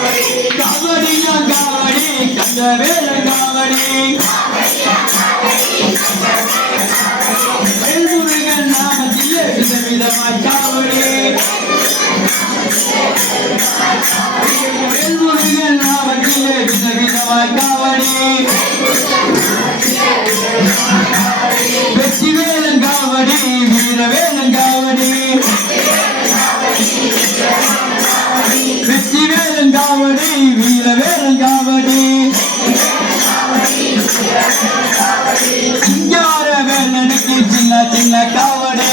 காவடியா காவடி கந்தவேல காவடி வேல்முருகன் நாமத்திலே விதவிதமாய் காவடி வேல்முருகன் நாமத்திலே விதவிதமாய் காவடி வெற்றி வேலன் காவடி வீரவேலன் காவடி வெற்றி வேலன் காவடி வீரவேலன் காவடி சிங்கார வேலனுக்கு சின்ன சின்ன காவடி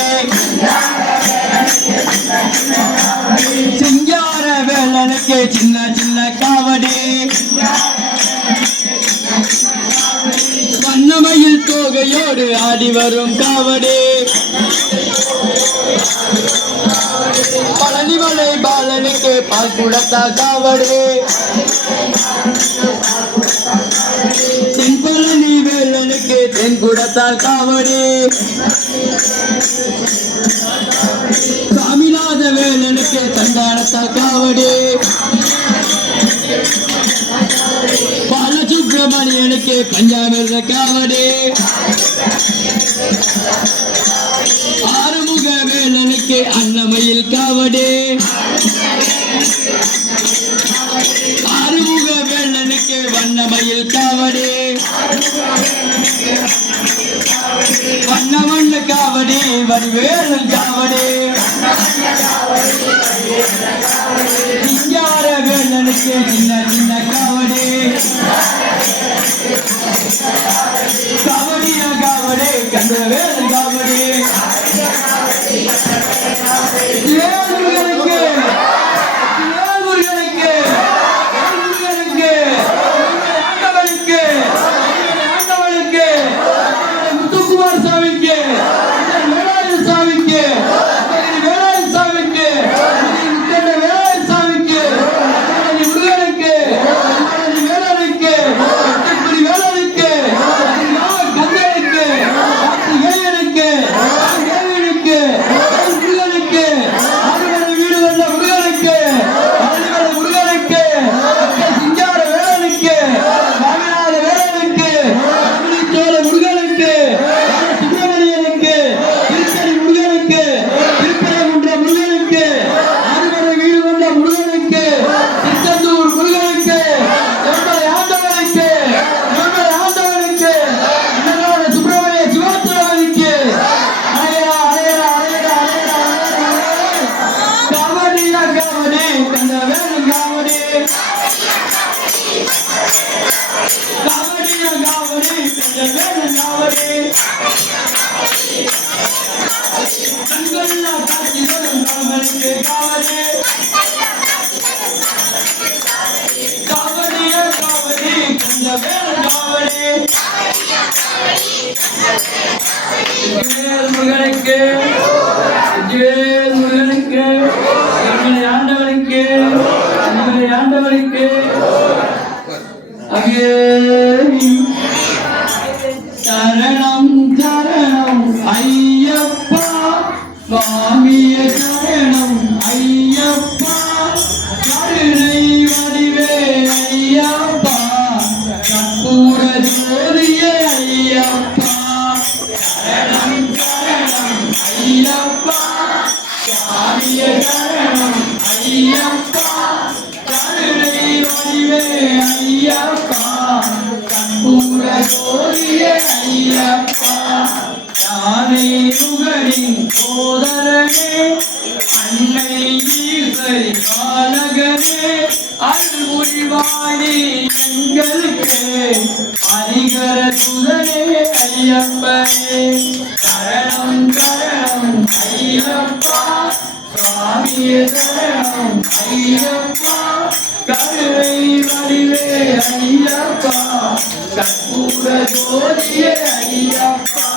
சிங்கார வேலனுக்கு சின்ன சின்ன காவடி வண்ணமயில் தோகையோடு ஆடி வரும் காவடி பழனிமலை பாலனுக்கு பால் குடத்தா காவடி தென்பழனி வேலனுக்கு தென் குடத்தால் காவடி சாமிநாத வேலனுக்கு தண்டானத்தால் காவடி பாலசுப்பிரமணியனுக்கு பஞ்சாமிர்த காவடி ஆறுமுக வேலனுக்கு அன்னமயில் காவடி ஆறுமுக வேலனுக்கு வண்ணமயில் காவடி வண்ண வண்ண காவடி வடிவேலன் காவடி சிங்கார வேலனுக்கு சின்ன சின்ன காவடி காவடியா காவடி கந்தவேலன் காவடி வேல்முருகனுக்கு வேல்முருகனுக்கு வேல்முருகனுக்கு ஆண்டவனுக்கு ஆண்டவனுக்கு முத்துக்குமார் சாமிக்கு வேலாயுத சாமிக்கு வேலாயுத சாமிக்கு வேலாயுத சாமிக்கு முருகனுக்கு வேலனுக்கு வேலனுக்கு கந்தனுக்கு ஏயனுக்கு ஏவினுக்கு முருகனுக்கு ஆறுமலை வீடு வந்த முருகனுக்கு பழனிமலை முருகனுக்கு சிங்கார வேலனுக்கு சாமிநாத வேலனுக்கு சோழ முருகனுக்கு சுப்பிரமணியனுக்கு திருச்செரி முருகனுக்கு திருப்பரங்குன்ற முருகனுக்கு ஆறுமலை வீடு வந்த முருகனுக்கு திருச்செந்தூர் முருகனுக்கு சிவமலை ஆண்டவனுக்கு சிவமலை ஆண்டவனுக்கு அன்னதான சுப்பிரமணிய சிவாத்திரவனுக்கு அலையரா அலையரா அலையரா அலையரா காவடியா காவடி கந்தவேலன் காவடி காவடியா காவடி கந்தவேலன் காவடி கண்கொள்ளா காட்சி வரும் ராமனுக்கு காவடி காவடியா காவடி கந்தவேலன் காவடி வேல்முருகனுக்கு வேல்முருகனுக்கு ஆண்டவனுக்கு ஆண்டவனுக்கு சரணம் சரணம் ஐயப்பா சுவாமிய சரணம் ஐயப்பா கருணை வடிவே ஐயப்பா கற்பூர ஜோதிய ஐயப்பா சரணம் சரணம் ஐயப்பா சுவாமிய சரணம் ஐயப்பா கருணை வடிவே ஐயப்பா கற்பூர ஜோதிய ஐயப்பா யானை முகனின் சோதரனே அன்னை ஈசரி பாலகனே அருள்வாணி எங்களுக்கு அரிகர சுதனே ஐயப்பனே சரணம் சரணம் ஐயப்பா சுவாமியே சரணம் ஐயப்பா கருணை வடிவே ஐயப்பா கற்பூர ஜோதியே ஐயப்பா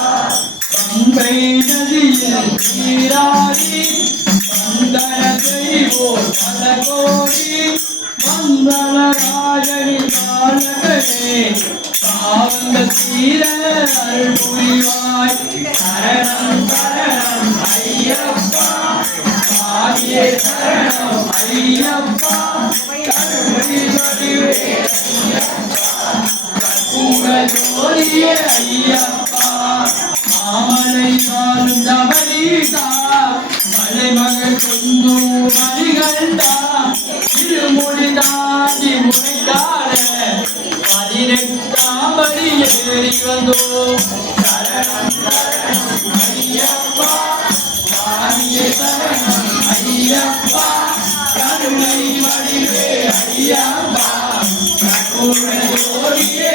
பம்பை நதியில் நீராடி வந்தன செய்வோர் பல கோடி மங்களராஜனி பாலகனே பாவங்கள் தீர அருள் புரிவாய் சரணம் சரணம் ஐயப்பா சுவாமியே சரணம் ஐயப்பா கருணை மணிகண்டா திருமொழி தாண்டி முனைக்கார 18ஆம் படி ஏறி வந்தோம். சரணம் சரணம் ஐயப்பா, சுவாமியே சரணம் ஐயப்பா, கருணை வடிவே ஐயப்பா, கற்பூர ஜோதியே